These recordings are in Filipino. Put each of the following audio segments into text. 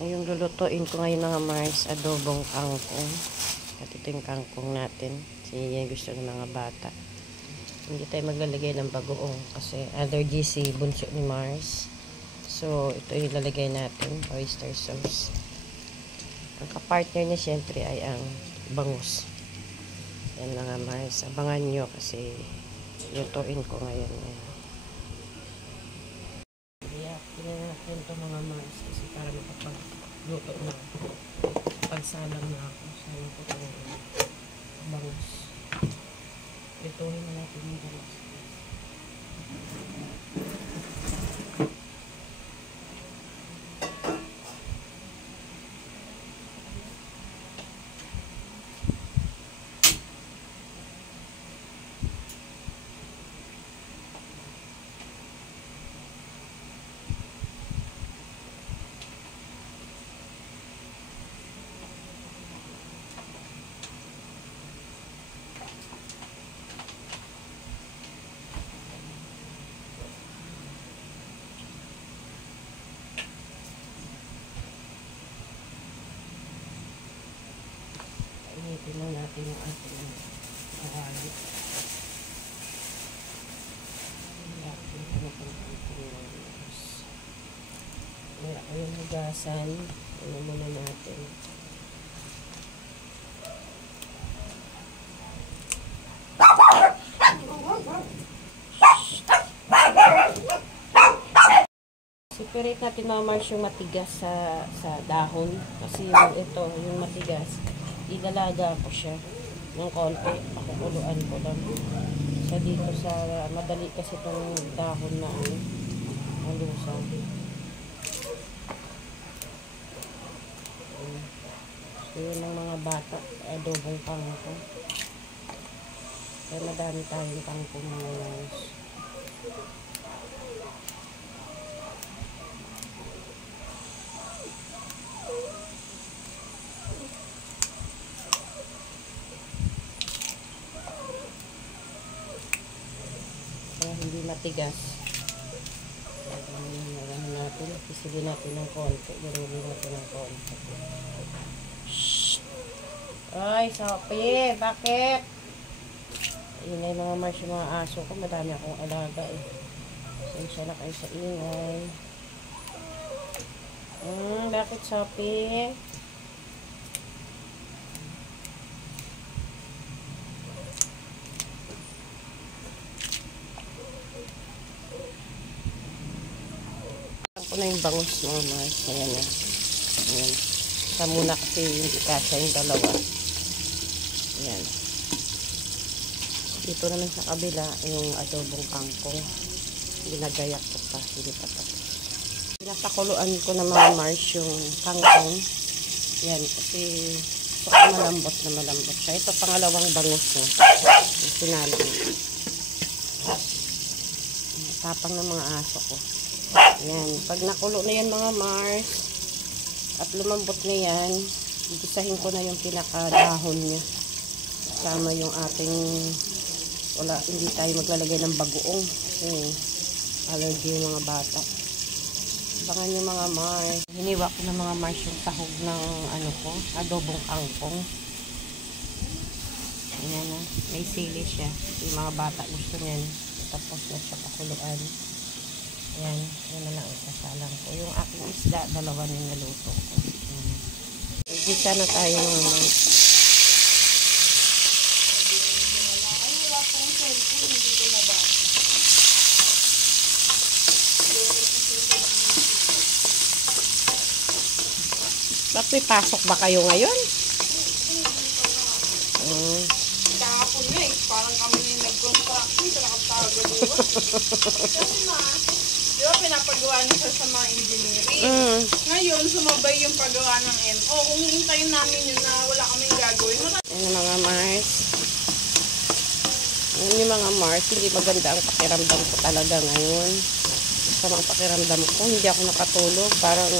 Yung lulutuin ko ngayon mga Mars, adobong kangkong. At ito yung kangkong natin. Yan gusto ng mga bata. Hindi tayo maglalagay ng bagoong kasi allergy si bunso ni Mars. So, ito yung lalagay natin, oyster sauce. Ang kapartner niya syempre ay ang bangus. Yan mga Mars. Abangan nyo kasi lutuin ko ngayon. Tingnan natin ito mga Mars kasi para makapagluto na ako. Pagsalang na ako. Salang ko ito bangus. Lutuin na natin yung bangus. Initin lang natin yung ating awali. Wala ko yung hugasan. Ano muna natin. Separate natin mga Mars yung matigas sa dahon. Kasi ito, yung matigas, ilalaga ko siya ng konti. Pakukuluan ko lang. Sa dito sa madali kasi itong dahon na malusang. So yun ng mga bata, adobong kangkong. Kaya madami tayong kangkong ngayon. Hindi matigas. Gano'n natin. Pisigin natin ng konti. Gano'n natin ng konti. Shhh! Ay, Sophie! Bakit? Ingay mga Mars yung mga aso ko. Madami akong alaga eh. Sensya na kayo sa ingay. Bakit Sophie? Ako na yung bangus mga Mars. Ayan na. Ayan. Sa muna kasi hindi kasya yung dalawa. Ayan. Dito naman sa kabila yung adobong kangkong. Ginagayak ko pa. Hindi pa tapos. Pinapakuluan ko na mga Mars yung kangkong. Ayan. Kasi ito malambot na malambot siya. Ito pangalawang bangus na. Yung sinalo. Tapang ng mga aso ko. Yan. Pag nakulo na yan mga Mars at lumambot na yan, gisahin ko na yung pinakadahon niya. Kasama yung ating hindi tayo maglalagay ng bagoong kasi allergy yung mga bata. Abangan nyo mga Mars. Hiniwa ko na mga Mars yung tahog ng adobong kangkong. Ayan na. May sili siya. Yung mga bata gusto niyan. Tapos na siya pakuluan. Ayan, yun na lang isasalang ko. Yung aking isda, dalawa na naluto ko. Igisa na tayo naman. Bakit may pasok ba kayo ngayon? Kahapon na eh. Parang kami na nag-construction sa nakapagod doon. Kasi di ba pinapagawa na siya sa mga engineering? Ngayon, sumabay yung paggawa ng MO. Kung hintayin namin yun na wala kaming gagawin. Ano mga Mars? Ano yung mga Mars? Hindi maganda ang pakiramdam ko talaga ngayon. Masamang pakiramdam ko. Hindi ako nakatulog. Parang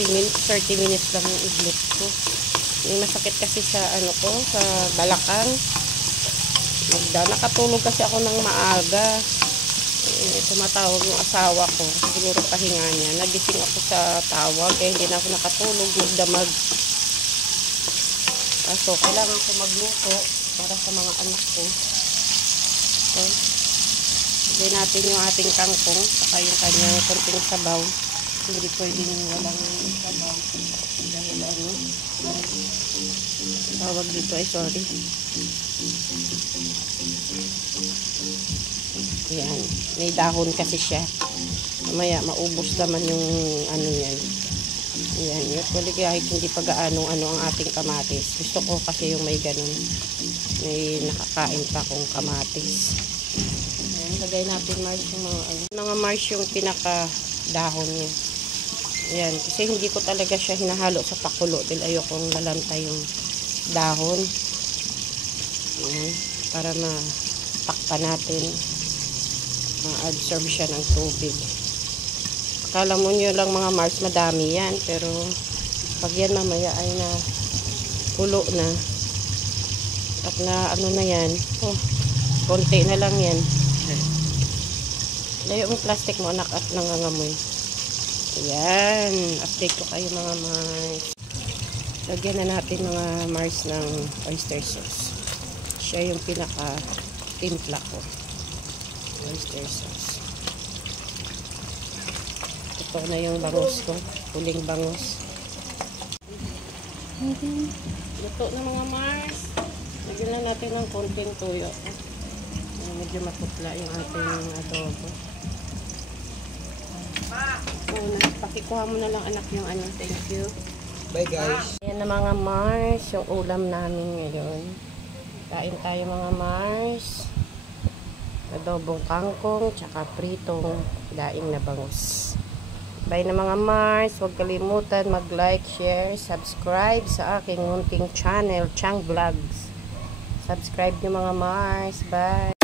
30 minutes lang yung iglit ko. May masakit kasi sa sa balakang. Nakatulog kasi ako ng maaga. Tumatawag yung asawa ko. Siguro pahinga niya. Nagising ako sa tawag. Kaya hindi na ako nakatulog. Magdamag. So, kailangan ko magluto para sa mga anak ko. So, lagay natin yung ating kangkong. Saka yung kanyang konting sabaw. Hindi pwedeng walang sabaw. Dahil ano. Tawag dito ay sorry. Yan. May dahon kasi siya. Mamaya, maubos naman yung ano yan. Yan. Usually kahit hindi pa gaano ang ating kamatis. Gusto ko kasi yung may ganun. May nakakain pa kong kamatis. Yan. Lagay natin Mars yung mga Mars yung pinaka dahon niya. Yan. Kasi hindi ko talaga siya hinahalo sa pakulo. Dahil ayokong lalanta yung dahon. Yan. Para matakpan natin. Ma-absorb siya ng tubig. Akala mo nyo lang mga Mars, madami yan. Pero, pag yan mamaya ay na pulo na. At na ano na yan. Oh, konti na lang yan. Layo yung plastic mo anak at nangangamoy. Ayan. Update ko kayo mga Mars. Lagyan na natin mga Mars ng oyster sauce. Siya yung pinaka timpla ko. Oyster sauce. Ito na yung bangus ko. Huling bangus. Luto na mga Mars. Lagyan na natin ng konting tuyo. Medyo matutla yung ating adobo. Pakikuha mo na lang anak yung ano. Thank you. Bye guys. Ayan na mga Mars. Yung ulam namin ngayon. Kain tayo mga Mars. Adobong kangkong, tsaka pritong daing na bangus. Bye na mga Mars. Huwag kalimutan mag-like, share, subscribe sa aking munting channel, Chang Vlogs. Subscribe nyo mga Mars. Bye!